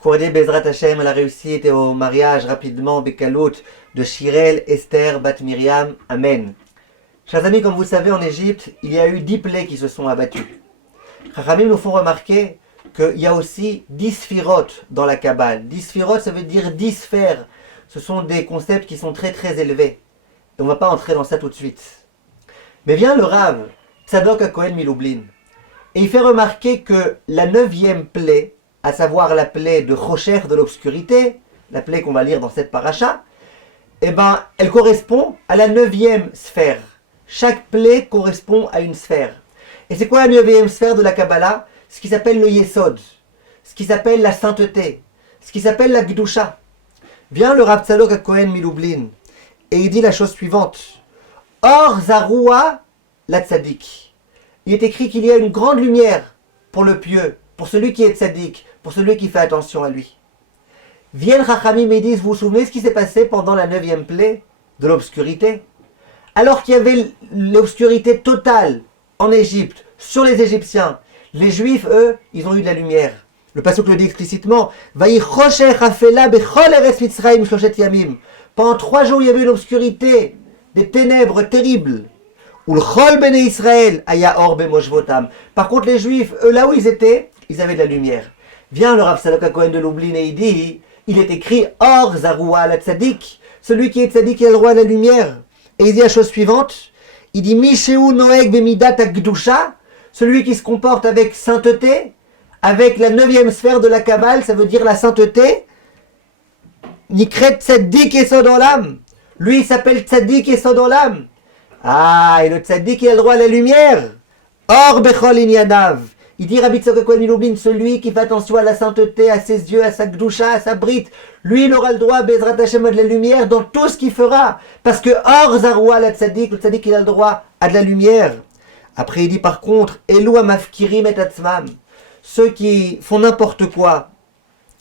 pour aider Bezrat Hashem à la réussite et au mariage rapidement, Bekalout, de Shirel, Esther, Bat Miriam. Amen. Chers amis, comme vous le savez, en Égypte, il y a eu 10 plaies qui se sont abattues. Chachamim nous font remarquer qu'il y a aussi 10 sphirotes dans la Kabbale. 10 sphirotes, ça veut dire 10 sphères. Ce sont des concepts qui sont très très élevés. Et on ne va pas entrer dans ça tout de suite. Mais vient le Rav, Tzadok HaKohen Miloublin, et il fait remarquer que la 9e plaie, à savoir la plaie de Chocher, de l'obscurité, la plaie qu'on va lire dans cette paracha, elle correspond à la 9e sphère. Chaque plaie correspond à une sphère. Et c'est quoi la 9e sphère de la Kabbalah? Ce qui s'appelle le Yesod, ce qui s'appelle la sainteté, ce qui s'appelle la Gdusha. Vient le Rav Tzadok HaKohen Miloublin, et il dit la chose suivante. Or Zaroua la Tzadik. Il est écrit qu'il y a une grande lumière pour le pieux, pour celui qui est Tzadik, pour celui qui fait attention à lui. Viennent Chachamim et disent, vous vous souvenez ce qui s'est passé pendant la 9e plaie de l'obscurité? Alors qu'il y avait l'obscurité totale en Égypte, sur les Égyptiens, les Juifs, eux, ils ont eu de la lumière. Le pasuk le dit explicitement. Pendant 3 jours, il y avait une obscurité, des ténèbres terribles. Par contre, les Juifs, eux, là où ils étaient, ils avaient de la lumière. Vient le Rav Tzadok HaKohen de Lublin et il dit, il est écrit Or Zaroua la Tzadik. Celui qui est Tzadik, il a le droit à la lumière. Et il dit la chose suivante. Il dit Misheu Noeg Bemidat Akdusha. Celui qui se comporte avec sainteté, avec la 9e sphère de la Kabbale, ça veut dire la sainteté. Nikret Tzadik Esod Olam. Lui, il s'appelle Tzadik Esod Olam. Ah, et le Tzadik, il a le droit à la lumière. Or Bechol Inyadav. Il dit Rabbi Tzadok HaKohen Miloublin, celui qui fait attention à la sainteté, à ses yeux, à sa Gdusha, à sa brite, lui, il aura le droit, Bezrat Hashem, à de la lumière dans tout ce qu'il fera. Parce que Or Zaroua la Tzadik, le Tzadik, il a le droit à de la lumière. Après, il dit par contre, Elou Amafkirim et Atzmam, ceux qui font n'importe quoi,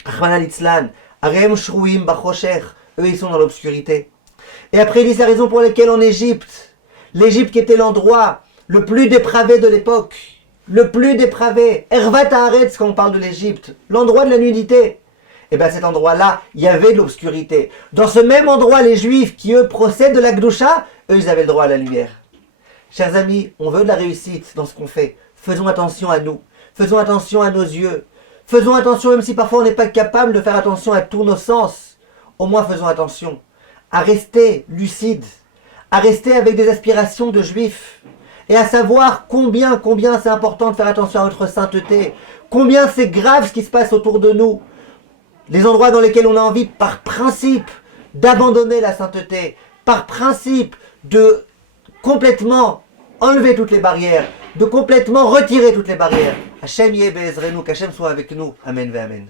Achman al-Itzlan, Arem Shruim Bachosher, eux ils sont dans l'obscurité. Et après, il dit c'est la raison pour laquelle en Égypte, l'Égypte qui était l'endroit le plus dépravé de l'époque, le plus dépravé, Ervat Haaretz quand on parle de l'Égypte, l'endroit de la nudité, et bien cet endroit-là, il y avait de l'obscurité. Dans ce même endroit, les Juifs qui eux procèdent de la Gdusha, eux ils avaient le droit à la lumière. Chers amis, on veut de la réussite dans ce qu'on fait. Faisons attention à nous. Faisons attention à nos yeux. Faisons attention, même si parfois on n'est pas capable de faire attention à tous nos sens. Au moins faisons attention à rester lucides, à rester avec des aspirations de juifs. Et à savoir combien c'est important de faire attention à notre sainteté. Combien c'est grave ce qui se passe autour de nous. Les endroits dans lesquels on a envie, par principe, d'abandonner la sainteté. Par principe, de complètement enlever toutes les barrières, de complètement retirer toutes les barrières. Hachem yeh be'ezrenu, qu'Hachem soit avec nous. Amen ve amen.